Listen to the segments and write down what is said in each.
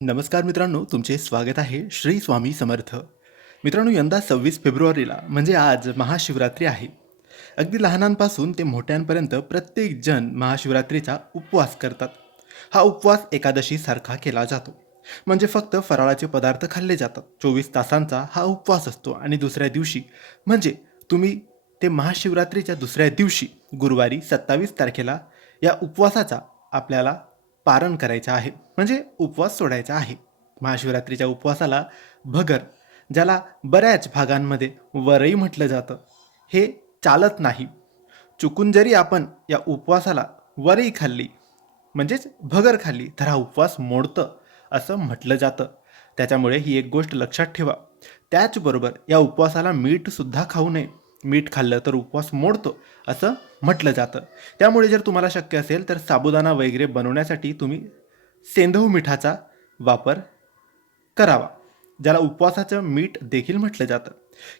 नमस्कार मित्रांनो तुमचे स्वागत आहे श्री स्वामी समर्थ. मित्रांनो यंदा सव्वीस फेब्रुवारीला म्हणजे आज महाशिवरात्री आहे. अगदी लहानांपासून ते मोठ्यांपर्यंत प्रत्येक जण महाशिवरात्रीचा उपवास करतात. हा उपवास एकादशीसारखा केला जातो. म्हणजे फक्त फराळाचे पदार्थ खाल्ले जातात. चोवीस तासांचा हा उपवास असतो आणि दुसऱ्या दिवशी म्हणजे तुम्ही ते महाशिवरात्रीच्या दुसऱ्या दिवशी गुरुवारी सत्तावीस तारखेला या उपवासाचा आपल्याला पारण करायचं आहे. म्हणजे उपवास सोडायचा आहे. महाशिवरात्रीच्या उपवासाला भगर ज्याला बऱ्याच भागांमध्ये वरई म्हटलं जातं हे चालत नाही. चुकून जरी आपण या उपवासाला वरई खाल्ली म्हणजेच भगर खाल्ली तर हा उपवास मोडतं असं म्हटलं जातं. त्याच्यामुळे ही एक गोष्ट लक्षात ठेवा. त्याचबरोबर या उपवासाला मीठसुद्धा खाऊ नये. मीठ खाल्लं तर उपवास मोडतो असं म्हटलं जातं. त्यामुळे जर तुम्हाला शक्य असेल तर साबुदाणा वगैरे बनवण्यासाठी तुम्ही सेंधव मिठाचा वापर करावा ज्याला उपवासाचं मीठ देखील म्हटलं जातं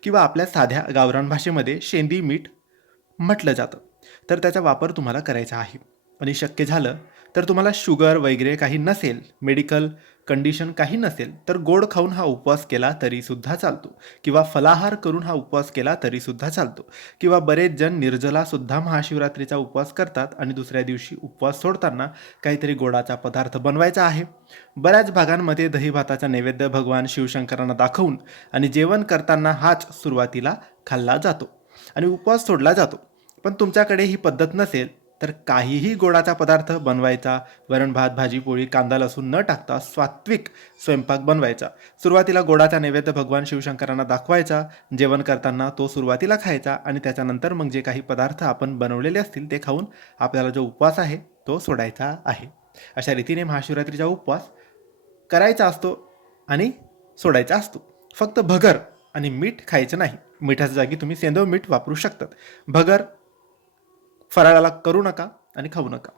किंवा आपल्या साध्या गावरान भाषेमध्ये शेंदी मीठ म्हटलं जातं. तर त्याचा वापर तुम्हाला करायचा आहे. आणि शक्य झालं तर तुम्हाला शुगर वगैरे काही नसेल मेडिकल कंडिशन काही नसेल तर गोड खाऊन हा उपवास केला तरीसुद्धा चालतो. किंवा फलाहार करून हा उपवास केला तरीसुद्धा चालतो. किंवा बरेच जण निर्जलासुद्धा महाशिवरात्रीचा उपवास करतात आणि दुसऱ्या दिवशी उपवास सोडताना काहीतरी गोडाचा पदार्थ बनवायचा आहे. बऱ्याच भागांमध्ये दही भाताचा नैवेद्य भगवान शिवशंकरांना दाखवून आणि जेवण करताना हाच सुरुवातीला खाल्ला जातो आणि उपवास सोडला जातो. पण तुमच्याकडे ही पद्धत नसेल तर काहीही गोडाचा पदार्थ बनवायचा वरण भात भाजी पोळी कांदा लसूण न टाकता सात्विक स्वयंपाक बनवायचा. सुरुवातीला गोडाचा नैवेद्य भगवान शिवशंकरांना दाखवायचा जेवण करताना तो सुरुवातीला खायचा आणि त्याच्यानंतर मग जे काही पदार्थ आपण बनवलेले असतील ते खाऊन आपल्याला जो उपवास आहे तो सोडायचा आहे. अशा रीतीने महाशिवरात्रीचा उपवास करायचा असतो आणि सोडायचा असतो. फक्त भगर आणि मीठ खायचं नाही. मिठाच्या जागी तुम्ही सेंदव मीठ वापरू शकतात. भगर फराळाला करू नका आणि खाऊ नका.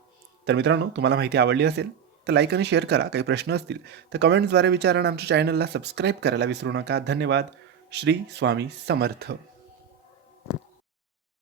तर मित्रांनो तुम्हाला माहिती आवडली असेल तर लाईक आणि शेअर करा. काही प्रश्न असतील तर कमेंट्सद्वारे विचारा आणि आमच्या चॅनलला सबस्क्राईब करायला विसरू नका. धन्यवाद. श्री स्वामी समर्थ.